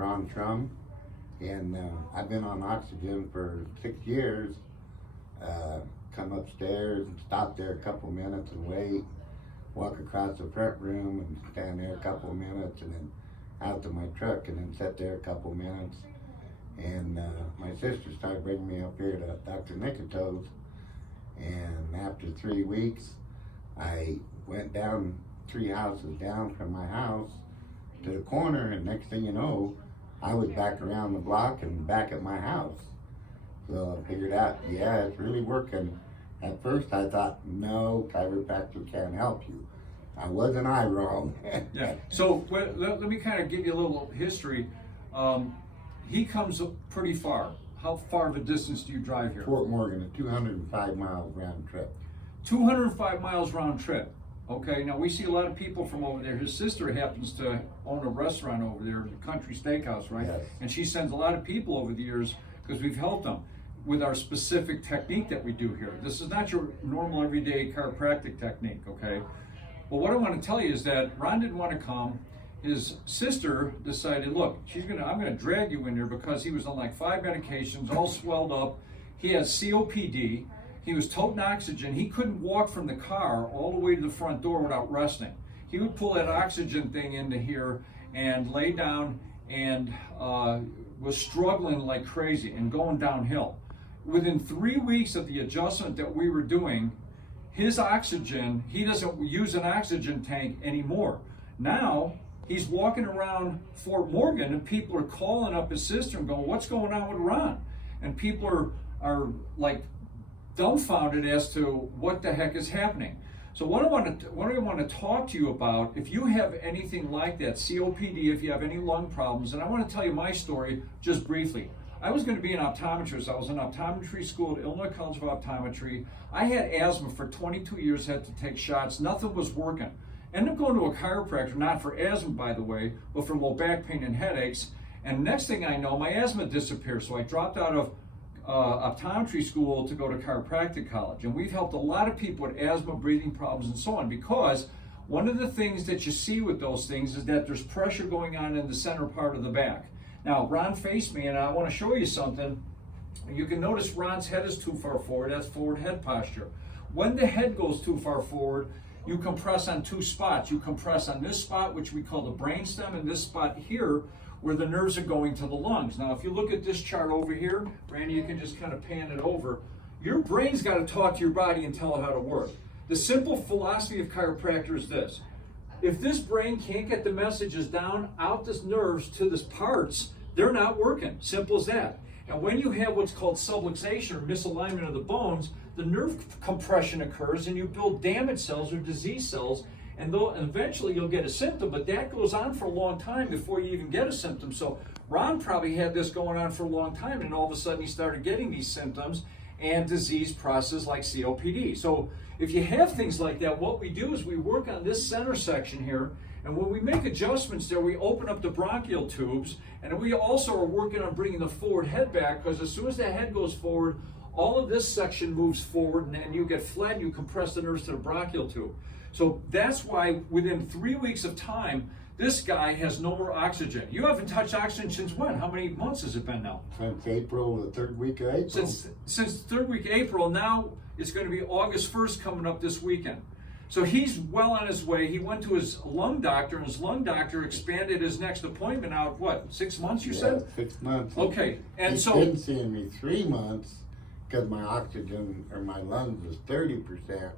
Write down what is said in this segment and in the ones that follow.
Ron Trum, and I've been on oxygen for 6 years. Come upstairs and stop there a couple minutes and wait, walk across the front room and stand there a couple minutes, and then out to my truck and then sit there a couple minutes. And my sister started bringing me up here to Dr. Nikitow's, and after 3 weeks, I went down 3 houses down from my house to the corner, and next thing you know, I was back around the block and back at my house. So I figured out, yeah, it's really working. At first I thought, no, chiropractor can't help you. Wasn't I wrong? Yeah, so let me kind of give you a little history. He comes pretty far. How far of a distance do you drive here? Fort Morgan, a 205 mile round trip. 205 miles round trip. Okay, now we see a lot of people from over there. His sister happens to own a restaurant over there, the Country Steakhouse, right? Yes. And she sends a lot of people over the years because we've helped them with our specific technique that we do here. This is not your normal everyday chiropractic technique, okay? Well, what I want to tell you is that Ron didn't want to come. His sister decided, look, I'm gonna drag you in here because he was on like 5 medications, all swelled up. He has COPD. He was toting oxygen. He couldn't walk from the car all the way to the front door without resting. He would pull that oxygen thing into here and lay down and was struggling like crazy and going downhill. Within 3 weeks of the adjustment that we were doing, his oxygen, he doesn't use an oxygen tank anymore. Now, he's walking around Fort Morgan and people are calling up his sister and going, what's going on with Ron? And people are like dumbfounded as to what the heck is happening. So what I want to talk to you about, if you have anything like that, COPD, if you have any lung problems, and I want to tell you my story just briefly. I was going to be an optometrist. I was in optometry school at Illinois College of Optometry. I had asthma for 22 years, had to take shots. Nothing was working. Ended up going to a chiropractor, not for asthma, by the way, but for low back pain and headaches. And next thing I know, my asthma disappeared. So I dropped out of optometry school to go to chiropractic college. And we've helped a lot of people with asthma, breathing problems, and so on, because one of the things that you see with those things is that there's pressure going on in the center part of the back. Now, Ron faced me, and I want to show you something. You can notice Ron's head is too far forward. That's forward head posture. When the head goes too far forward, you compress on 2 spots. You compress on this spot, which we call the brainstem, and this spot here, where the nerves are going to the lungs. Now, if you look at this chart over here, Randy, you can just kind of pan it over. Your brain's got to talk to your body and tell it how to work. The simple philosophy of chiropractor is this. If this brain can't get the messages down out the nerves to the parts, they're not working. Simple as that. And when you have what's called subluxation or misalignment of the bones, the nerve compression occurs and you build damaged cells or disease cells, and eventually you'll get a symptom, but that goes on for a long time before you even get a symptom. So Ron probably had this going on for a long time, and all of a sudden he started getting these symptoms and disease process like COPD. So if you have things like that, what we do is we work on this center section here, and when we make adjustments there, we open up the bronchial tubes, and we also are working on bringing the forward head back, because as soon as the head goes forward, all of this section moves forward, and you get flat, and you compress the nerves to the bronchial tube. So that's why within 3 weeks of time, this guy has no more oxygen. You haven't touched oxygen since when? How many months has it been now? Since April, the 3rd week of April. Since 3rd week April. Now it's going to be August 1st coming up this weekend. So he's well on his way. He went to his lung doctor, and his lung doctor expanded his next appointment out, what, 6 months you said? 6 months. Okay, and He's been seeing me 3 months because my oxygen or my lungs was 30%.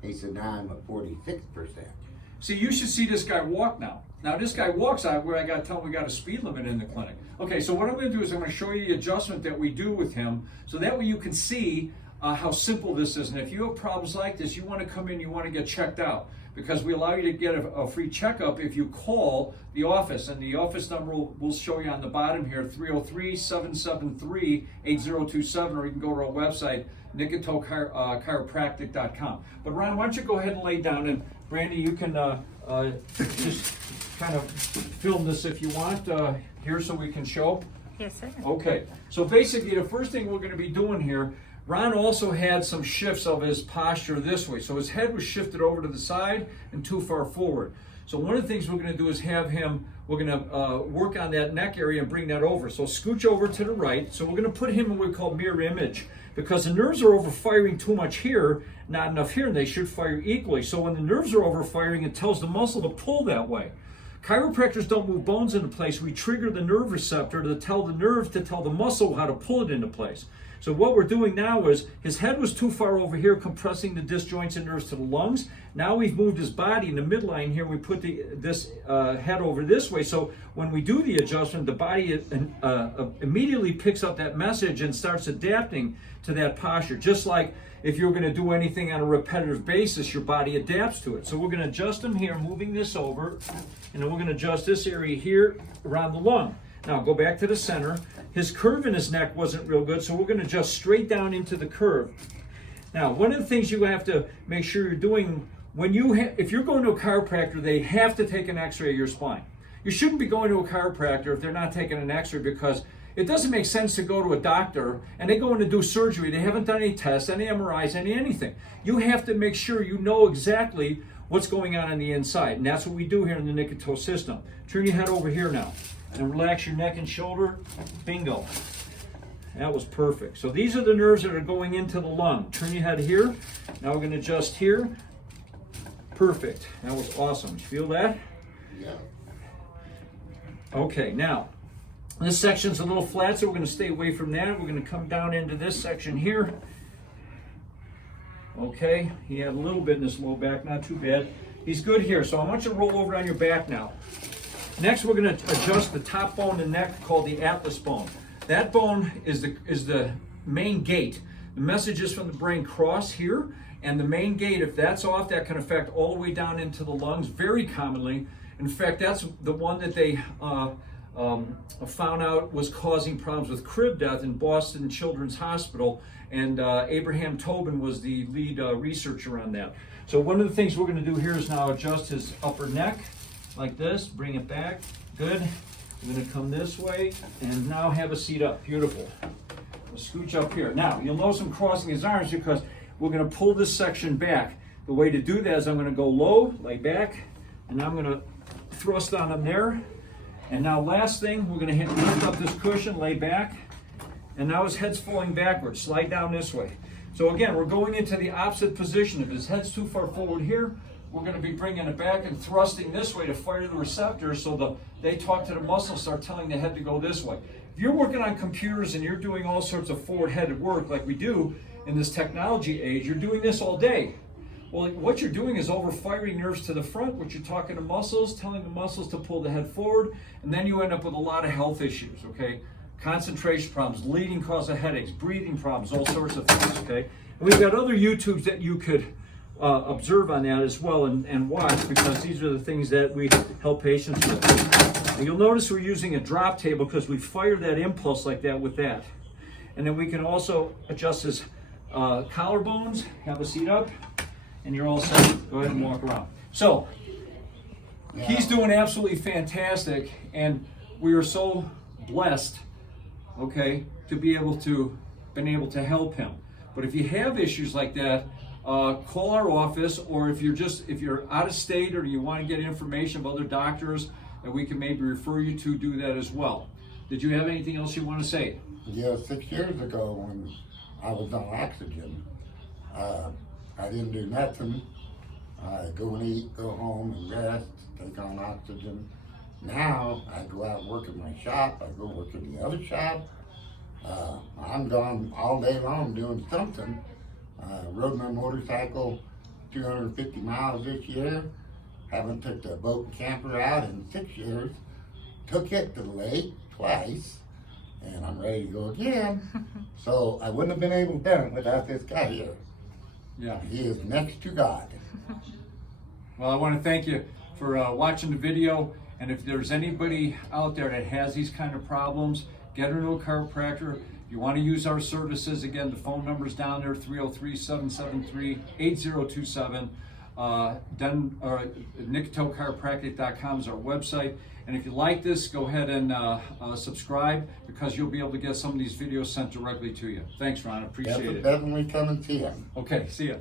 He said, now I'm at 46%. See, you should see this guy walk now. Now this guy walks out where I got to tell him we got a speed limit in the clinic. Okay, so what I'm going to do is I'm going to show you the adjustment that we do with him, so that way you can see how simple this is. And if you have problems like this, you want to come in, you want to get checked out, because we allow you to get a free checkup if you call the office. And the office number we'll show you on the bottom here, 303-773-8027, or you can go to our website, nikitowchiropractic.com. But Ron, why don't you go ahead and lay down, and Brandy, you can just kind of film this if you want here so we can show. Yes, sir. Okay, so basically the first thing we're going to be doing here, Ron also had some shifts of his posture this way. So his head was shifted over to the side and too far forward. So one of the things we're going to do is have him we're gonna work on that neck area and bring that over. So scooch over to the right. So we're gonna put him in what we call mirror image, because the nerves are overfiring too much here, not enough here, and they should fire equally. So when the nerves are overfiring, it tells the muscle to pull that way. Chiropractors don't move bones into place. We trigger the nerve receptor to tell the nerve to tell the muscle how to pull it into place. So what we're doing now is, his head was too far over here, compressing the disc joints and nerves to the lungs. Now we've moved his body in the midline here. We put this head over this way. So when we do the adjustment, the body immediately picks up that message and starts adapting to that posture. Just like if you're going to do anything on a repetitive basis, your body adapts to it. So we're going to adjust him here, moving this over, and then we're going to adjust this area here around the lung. Now go back to the center. His curve in his neck wasn't real good, so we're going to adjust straight down into the curve. Now, one of the things you have to make sure you're doing when if you're going to a chiropractor, they have to take an x-ray of your spine. You shouldn't be going to a chiropractor if they're not taking an x-ray, because it doesn't make sense to go to a doctor and they go in to do surgery. They haven't done any tests, any MRIs, anything. You have to make sure you know exactly what's going on the inside, and that's what we do here in the Nikitow system. Turn your head over here now and relax your neck and shoulder. Bingo. That was perfect. So these are the nerves that are going into the lung. Turn your head here. Now we're going to adjust here. Perfect. That was awesome. You feel that? Yeah. Okay, now this section's a little flat, so we're going to stay away from that. We're going to come down into this section here. Okay, he had a little bit in his low back, not too bad. He's good here, so I want you to roll over on your back now. Next, we're going to adjust the top bone in the neck, called the atlas bone. That bone is the main gate. The messages from the brain cross here, and the main gate, if that's off, that can affect all the way down into the lungs very commonly. In fact, that's the one that they found out was causing problems with crib death in Boston Children's Hospital, and Abraham Tobin was the lead researcher on that. So one of the things we're going to do here is now adjust his upper neck like this, bring it back, good. We're going to come this way and now have a seat up, beautiful. We'll scooch up here. Now, you'll notice I'm crossing his arms because we're going to pull this section back. The way to do that is I'm going to go low, lay back, and I'm going to thrust on him there. And now last thing, we're going to lift up this cushion, lay back, and now his head's falling backwards. Slide down this way. So again, we're going into the opposite position. If his head's too far forward here, we're going to be bringing it back and thrusting this way to fire the receptors so they talk to the muscles, start telling the head to go this way. If you're working on computers and you're doing all sorts of forward-headed work like we do in this technology age, you're doing this all day. Well, what you're doing is overfiring nerves to the front, which you're talking to muscles, telling the muscles to pull the head forward, and then you end up with a lot of health issues, okay? Concentration problems, leading cause of headaches, breathing problems, all sorts of things, okay? And we've got other YouTubes that you could observe on that as well and watch, because these are the things that we help patients with. And you'll notice we're using a drop table because we fire that impulse like that with that. And then we can also adjust his collarbones, have a seat up, and you're all set. Go ahead and walk around. So he's doing absolutely fantastic, and we are so blessed, okay, to be able to help him. But if you have issues like that, call our office, or if you're out of state or you want to get information of other doctors that we can maybe refer you to, do that as well. Did you have anything else you want to say? Yeah, 6 years ago when I was on oxygen, I didn't do nothing. I go and eat, go home and rest, take on oxygen. Now I go out and work at my shop, I go work at the other shop. I'm gone all day long doing something. Rode my motorcycle 250 miles this year. Haven't took the boat and camper out in 6 years. Took it to the lake twice, and I'm ready to go again. So I wouldn't have been able to do it without this guy here. Yeah. He is next to God. Well, I want to thank you for watching the video. And if there's anybody out there that has these kind of problems, get her to a chiropractor. If you want to use our services, again, the phone number's down there, 303-773-8027. NikitowChiropractic.com is our website. And if you like this, go ahead and subscribe, because you'll be able to get some of these videos sent directly to you. Thanks, Ron. Appreciate it. Definitely come and see him. Okay, see ya.